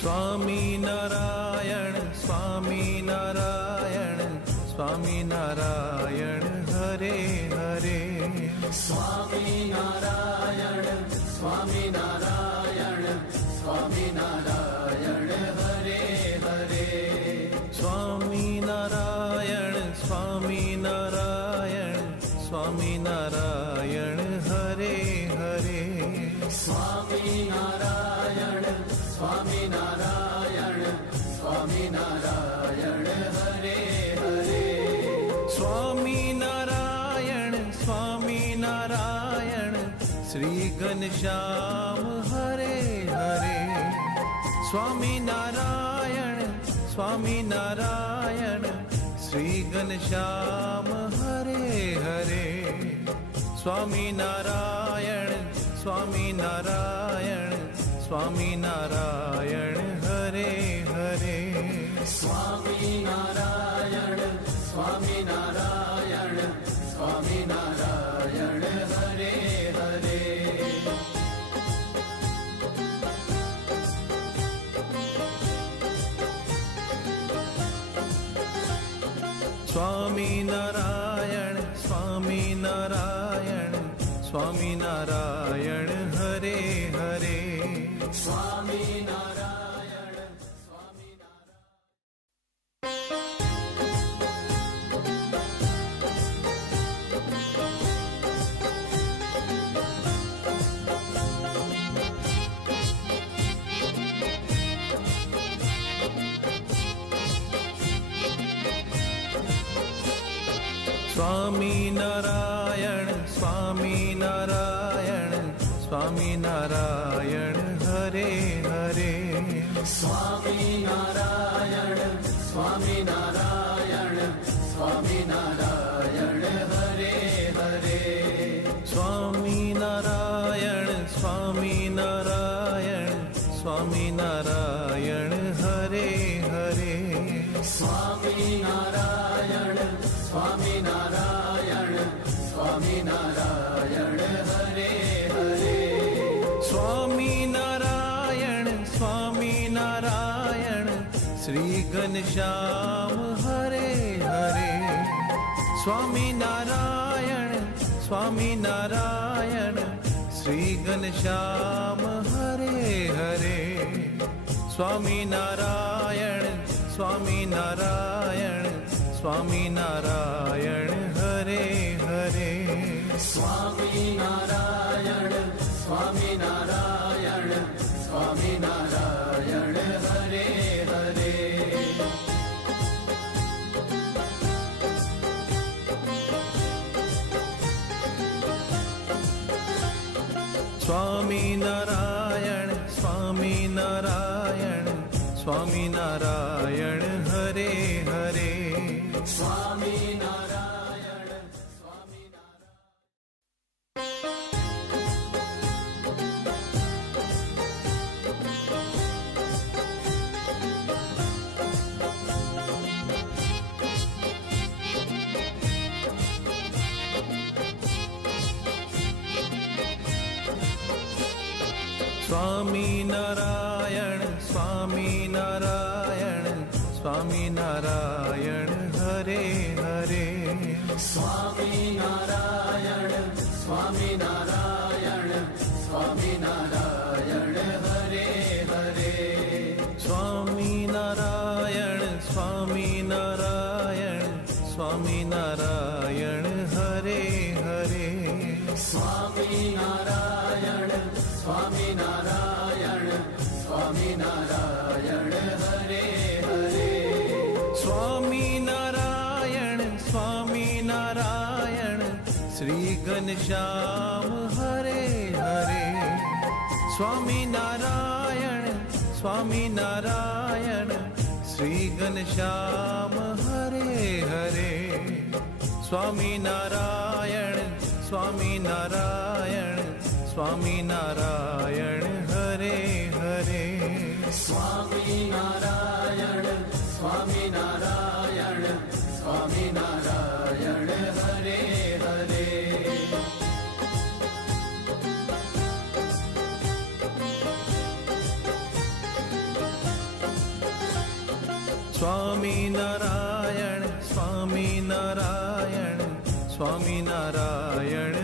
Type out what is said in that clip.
Swaminarayan Swaminarayan Swaminarayan Hare Hare. Swaminarayan Swaminarayan Swaminarayan Hare Hare. Swaminarayan Swaminarayan Swaminarayan Hare Hare. Swaminarayan Swaminarayan Swaminarayan Hare Hare. Swaminarayan Swaminarayan Shri Ghanshyam Hare Hare. Swaminarayan Swaminarayan Shri Ghanshyam Hare Hare. Swaminarayan Swaminarayan Swaminarayan Hare Hare. Swaminarayan Swaminarayan Swaminarayan Hare Hare. Swaminarayan Swaminarayan Swaminarayan Hare Hare. Swaminarayan Swaminarayan. Swaminarayan Swaminarayan Swaminarayan Hare Hare. Swaminarayan Swaminarayan Swaminarayan Hare Hare. Swaminarayan Swaminarayan Swaminarayan Hare Hare. Swaminarayan Swaminarayan Swaminarayan Hare Hare. Swaminarayan Swaminarayan Shri Ghanshyam Hare Hare. Swaminarayan Swaminarayan Shri Ghanshyam Hare Hare. Swaminarayan Swaminarayan Swaminarayan Hare Hare. Swaminarayan Swaminarayan Swaminarayan Hare Hare. Swaminarayan Swaminarayan Swaminarayan Hare Hare. Swaminarayan Swaminarayan Swaminarayan Swaminarayan Hare Hare. Swaminarayan Swaminarayan Swaminarayan Hare Hare. Swaminarayan Swaminarayan Swaminarayan Hare Hare. Swaminarayan Swaminarayan Swaminarayan Hare Hare. Swaminarayan Swaminarayan Shri Ghanshyam Hare Hare. Swaminarayan Swaminarayan Shri Ghanshyam Hare Hare. Swaminarayan Swaminarayan Swaminarayan Hare Hare. Swaminarayan Swaminarayan Swaminarayan Hare Hare. Swaminarayan Swaminarayan Swaminarayan